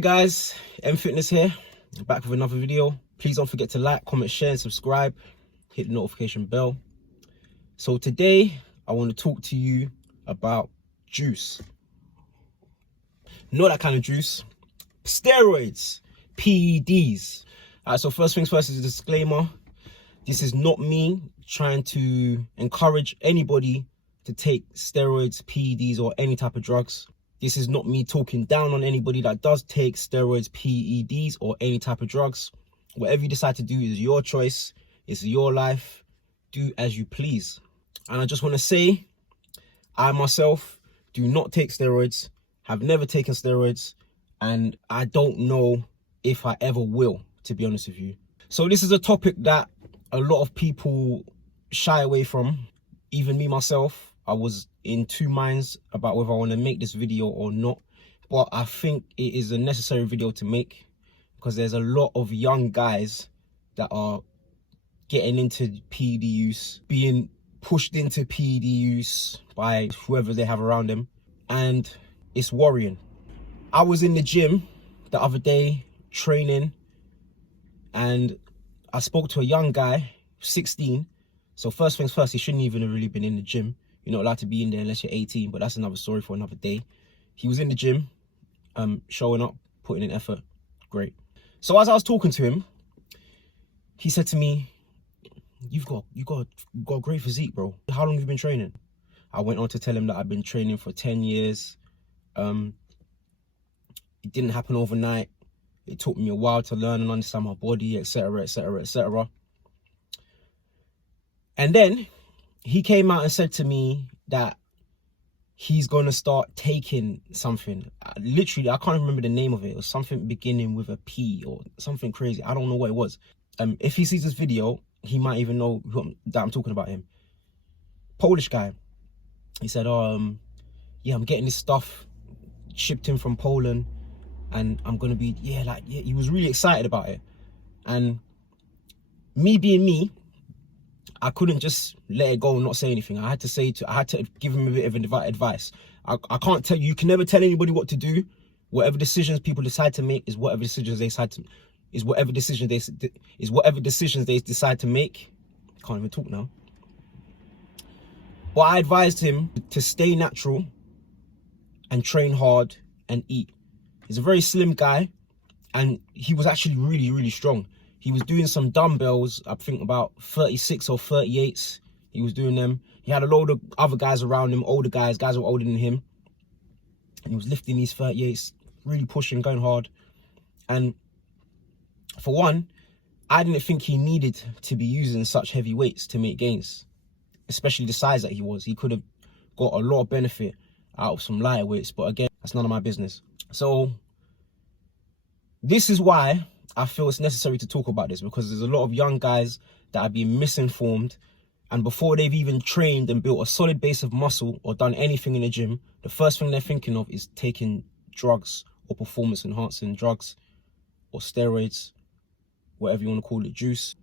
Hi guys, M Fitness here, back with another video. Please don't forget to like, comment, share and subscribe. Hit the notification bell. So today I want to talk to you about juice. Not that kind of juice. Steroids, PEDs. Alright, so first things first is a disclaimer. This is not me trying to encourage anybody to take steroids, PEDs or any type of drugs. This is not me talking down on anybody that does take steroids, PEDs or any type of drugs. Whatever you decide to do is your choice. It's your life. Do as you please. And I just want to say, I myself do not take steroids, have never taken steroids, and I don't know if I ever will, to be honest with you. So this is a topic that a lot of people shy away from. Even me myself, I was in two minds about whether I want to make this video or not. But I think it is a necessary video to make because there's a lot of young guys that are getting into PED use, being pushed into PED use by whoever they have around them. And it's worrying. I was in the gym the other day training and I spoke to a young guy, 16. So first things first, he shouldn't even have really been in the gym. You're not allowed to be in there unless you're 18, but that's another story for another day. He was in the gym, showing up, putting in effort. Great. So as I was talking to him, he said to me, you've got a great physique, bro. How long have you been training? I went on to tell him that I've been training for 10 years. It didn't happen overnight. It took me a while to learn and understand my body, etc., etc., etc. And then he came out and said to me that he's going to start taking something. Literally, I can't remember the name of it. It was something beginning with a P or something crazy. I don't know what it was. If he sees this video, he might even know that I'm talking about him. Polish guy. He said, yeah, I'm getting this stuff shipped in from Poland and I'm going to be, he was really excited about it. And me being me, I couldn't just let it go and not say anything. I had to give him a bit of advice. I can't tell you, you can never tell anybody what to do. Whatever decisions people decide to make is whatever decisions they decide to make. I can't even talk now. But I advised him to stay natural and train hard and eat. He's a very slim guy and he was actually really, really strong. He was doing some dumbbells, I think about 36 or 38s. He was doing them. He had a load of other guys around him, older guys who were older than him. And he was lifting these 38s, really pushing, going hard. And for one, I didn't think he needed to be using such heavy weights to make gains, especially the size that he was. He could have got a lot of benefit out of some lighter weights, but again, that's none of my business. So this is why I feel it's necessary to talk about this, because there's a lot of young guys that are being misinformed, and before they've even trained and built a solid base of muscle or done anything in the gym, the first thing they're thinking of is taking drugs or performance enhancing drugs or steroids, whatever you want to call it, juice.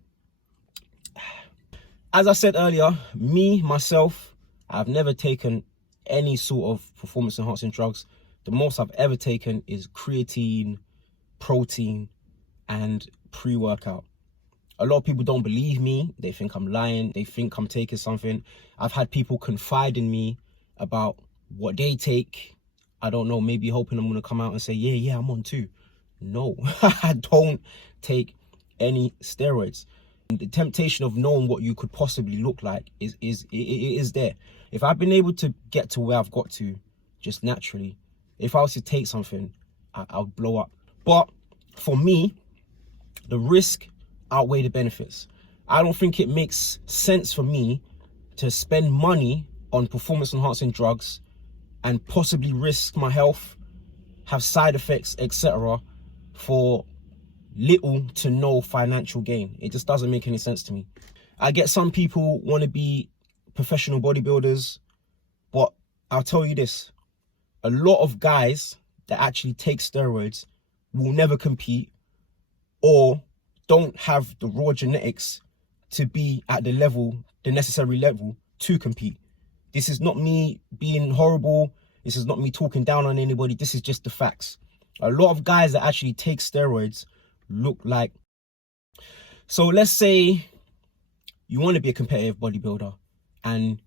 As I said earlier, myself, I've never taken any sort of performance enhancing drugs. The most I've ever taken is creatine, protein, and pre-workout. A lot of people don't believe me. They think I'm lying. They think I'm taking something. I've had people confide in me about what they take. I don't know, maybe hoping I'm going to come out and say, yeah, I'm on too. No, I don't take any steroids. The temptation of knowing what you could possibly look like is there. If I've been able to get to where I've got to just naturally, if I was to take something, I would blow up. But for me, the risk outweigh the benefits. I don't think it makes sense for me to spend money on performance enhancing drugs and possibly risk my health, have side effects, etc. for little to no financial gain. It just doesn't make any sense to me. I get some people want to be professional bodybuilders, but I'll tell you this, a lot of guys that actually take steroids will never compete or don't have the raw genetics to be at the necessary level to compete. This is not me being horrible. This is not me talking down on anybody. This is just the facts. A lot of guys that actually take steroids look like... So let's say you want to be a competitive bodybuilder and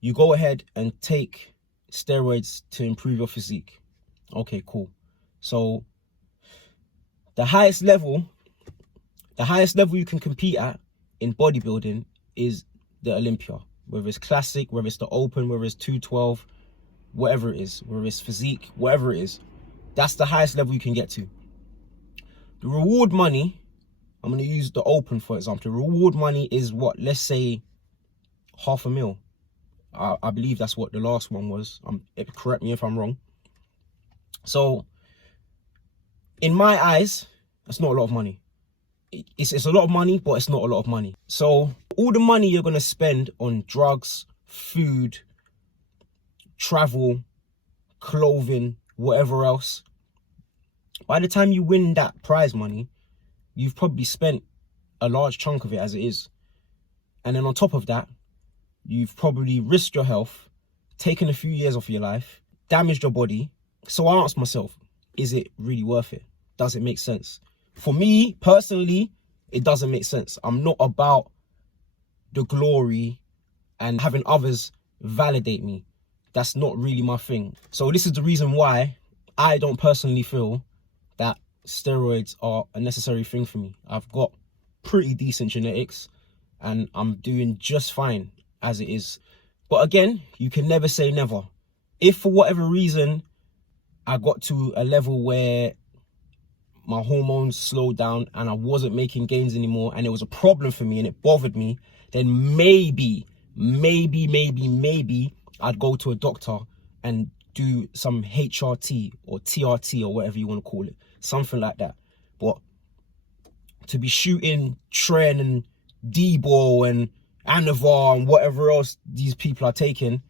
you go ahead and take steroids to improve your physique. Okay, cool. So the highest level you can compete at in bodybuilding is the Olympia. Whether it's classic, whether it's the open, whether it's 212, whatever it is, whether it's physique, whatever it is, that's the highest level you can get to. The reward money, I'm going to use the open for example. The reward money is what? Let's say $500,000. I believe that's what the last one was. Correct me if I'm wrong. So in my eyes, that's not a lot of money. It's a lot of money, but it's not a lot of money. So all the money you're going to spend on drugs, food, travel, clothing, whatever else, by the time you win that prize money, you've probably spent a large chunk of it as it is. And then on top of that, you've probably risked your health, taken a few years off your life, damaged your body. So I asked myself, is it really worth it? Does it make sense? For me, personally, it doesn't make sense. I'm not about the glory and having others validate me. That's not really my thing. So this is the reason why I don't personally feel that steroids are a necessary thing for me. I've got pretty decent genetics and I'm doing just fine as it is. But again, you can never say never. If for whatever reason I got to a level where my hormones slowed down and I wasn't making gains anymore and it was a problem for me and it bothered me, then maybe I'd go to a doctor and do some HRT or TRT or whatever you want to call it, something like that. But to be shooting Tren and D-Ball and Anavar and whatever else these people are taking,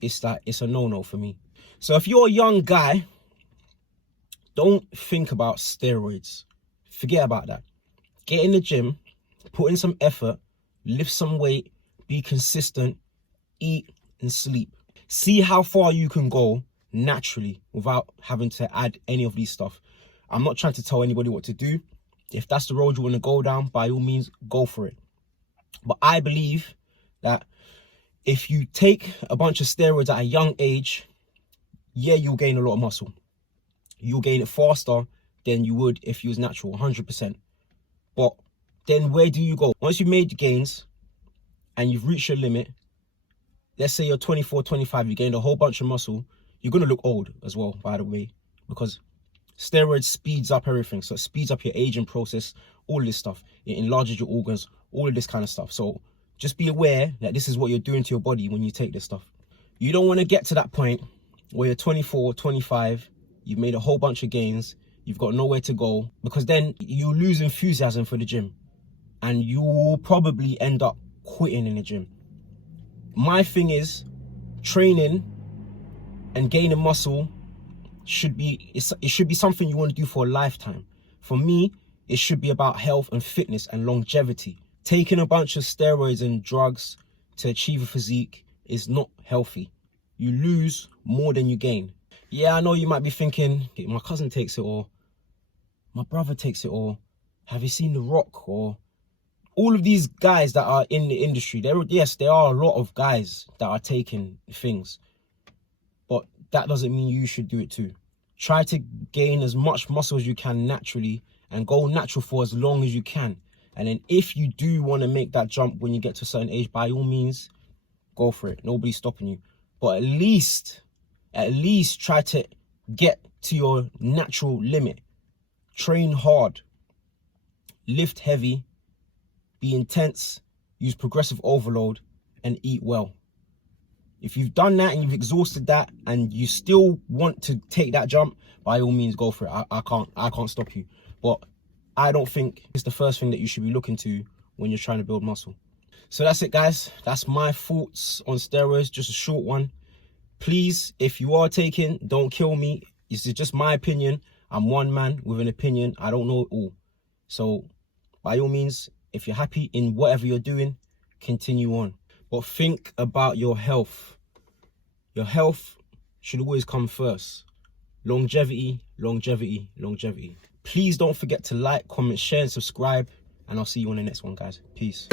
it's a no-no for me. So if you're a young guy, don't think about steroids. Forget about that. Get in the gym, put in some effort, lift some weight, be consistent, eat and sleep. See how far you can go naturally without having to add any of these stuff. I'm not trying to tell anybody what to do. If that's the road you want to go down, by all means, go for it. But I believe that if you take a bunch of steroids at a young age, yeah, you'll gain a lot of muscle. You'll gain it faster than you would if you was natural, 100%. But then where do you go? Once you've made your gains and you've reached your limit, let's say you're 24, 25, you gained a whole bunch of muscle, you're going to look old as well, by the way, because steroids speeds up everything. So it speeds up your aging process, all this stuff. It enlarges your organs, all of this kind of stuff. So just be aware that this is what you're doing to your body when you take this stuff. You don't want to get to that point where you're 24, 25, you've made a whole bunch of gains, you've got nowhere to go, because then you lose enthusiasm for the gym and you will probably end up quitting in the gym. My thing is, training and gaining muscle should be something you want to do for a lifetime. For me, it should be about health and fitness and longevity. Taking a bunch of steroids and drugs to achieve a physique is not healthy. You lose more than you gain. Yeah, I know you might be thinking, my cousin takes it, or my brother takes it, or have you seen The Rock, or all of these guys that are in the industry. Yes, there are a lot of guys that are taking things, but that doesn't mean you should do it too. Try to gain as much muscle as you can naturally and go natural for as long as you can. And then if you do want to make that jump when you get to a certain age, by all means, go for it. Nobody's stopping you. But at least try to get to your natural limit. Train hard, lift heavy, be intense, use progressive overload, and eat well. If you've done that and you've exhausted that and you still want to take that jump, by all means go for it. I can't stop you. But I don't think it's the first thing that you should be looking to when you're trying to build muscle. So that's it, guys. That's my thoughts on steroids, just a short one. Please, if you are taking, don't kill me. This is just my opinion. I'm one man with an opinion. I don't know it all. So by all means, if you're happy in whatever you're doing, continue on. But think about your health. Your health should always come first. longevity, longevity, longevity. Please don't forget to like, comment, share, and subscribe. And I'll see you on the next one, guys. Peace.